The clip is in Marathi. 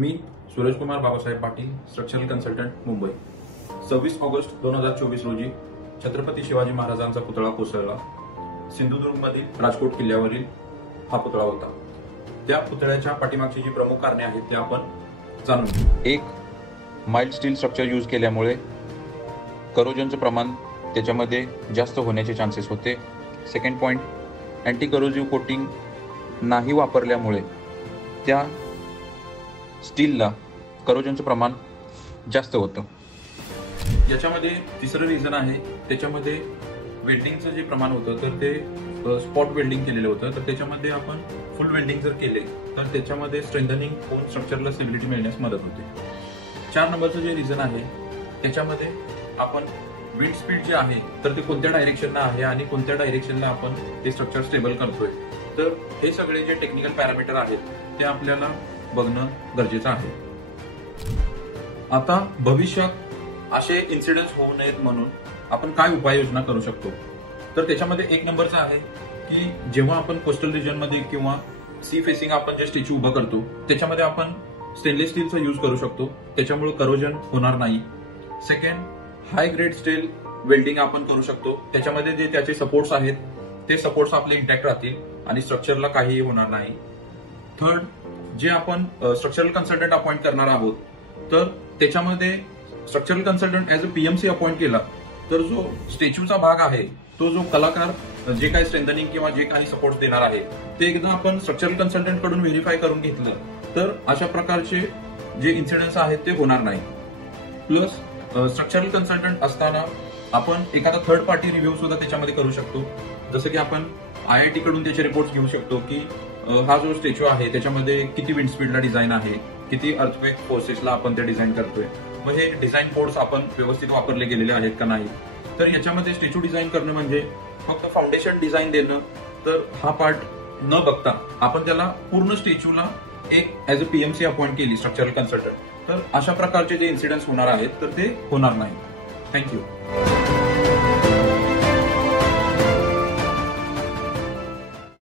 मी Surajkumar Babasaheb Patil, structural consultant, Mumbai. 26 August 2024 रोजी छत्रपती शिवाजी महाराजांचा पुतळा कोसळला. सिंधुदुर्गमधील राजकोट किल्ल्यावरील हा पुतळा होता. त्या पुतळ्याच्या पाठीमागची जी प्रमुख कारणे आहेत ते आपण जाणून घेऊ. एक, माइल्ड स्टील स्ट्रक्चर यूज केल्यामुळे करोजनचं प्रमाण त्याच्यामध्ये जास्त होण्याचे चान्सेस होते. सेकंड पॉईंट, अँटी करोजिव्ह कोटिंग नाही वापरल्यामुळे त्या स्टीलला करोजनचं प्रमाण जास्त होतं. याच्यामध्ये तिसरं रिझन आहे, त्याच्यामध्ये वेल्डिंगचं जे प्रमाण होतं तर ते स्पॉट वेल्डिंग केलेलं होतं. तर त्याच्यामध्ये आपण फुल वेल्डिंग जर केले तर त्याच्यामध्ये स्ट्रेंथनिंग होऊन स्ट्रक्चरला स्टेबिलिटी मिळण्यास मदत होते. 4 नंबरचं जे रिझन आहे त्याच्यामध्ये आपण विंड स्पीड जे आहे तर ते कोणत्या डायरेक्शनला आहे आणि कोणत्या डायरेक्शनला आपण ते स्ट्रक्चर स्टेबल करतोय. तर हे सगळे जे टेक्निकल पॅरामीटर आहेत ते आपल्याला बघणं गरजेचं आहे. आता भविष्यात असे इन्सिडेंट्स होऊ नयेत म्हणून आपण काय उपाययोजना करू शकतो. तर त्याच्यामध्ये 1 नंबरचा आहे की जेव्हा आपण कोस्टल रिजनमध्ये किंवा सी फेसिंग आपण जे स्टॅच्यू उभं करतो त्याच्यामध्ये आपण स्टेनलेस स्टीलचा यूज करू शकतो, त्याच्यामुळे करोजन होणार नाही. सेकंड, हाय ग्रेड स्टील वेल्डिंग आपण करू शकतो, त्याच्यामध्ये जे त्याचे सपोर्ट्स आहेत ते सपोर्ट्स आपले इंटॅक्ट राहतील आणि स्ट्रक्चरला काहीही होणार नाही. थर्ड, जे आपण स्ट्रक्चरल कन्सल्टंट अपॉइंट करणार आहोत तर त्याच्यामध्ये structural consultant as a PMC appoint केला तर जो स्टॅच्यूचा भाग आहे तो जो कलाकार जे काही स्ट्रेंथनिंग किंवा जे काही सपोर्ट देणार आहे ते एकदा आपण स्ट्रक्चरल कन्सल्टंट कडून व्हेरीफाय करून घेतलं तर अशा प्रकारचे जे इन्सिडेंट्स आहेत ते होणार नाही. प्लस स्ट्रक्चरल कन्सल्टंट असताना आपण एखादा थर्ड पार्टी रिव्ह्यू सुद्धा त्याच्यामध्ये करू शकतो. जसं की आपण IIT कडून त्याचे रिपोर्ट घेऊ शकतो की हा जो स्टॅच्यू आहे त्याच्यामध्ये किती विंड स्पीडला डिझाईन आहे, किती अर्थक्वेक फोर्सेसला आपण ते डिझाईन करतोय, मग हे डिझाईन कोड्स आपण व्यवस्थित वापरले गेलेले आहेत का नाही. तर याच्यामध्ये स्टॅच्यू डिझाईन करणं म्हणजे फक्त फाउंडेशन डिझाईन देणं, तर हा पार्ट न बघता आपण त्याला पूर्ण स्टॅच्यूला एक ऍज अ पीएमसी अपॉइंट केली स्ट्रक्चरल कन्सल्टंट तर अशा प्रकारचे जे इन्सिडेंट्स होणार आहेत तर ते होणार नाही. थँक्यू.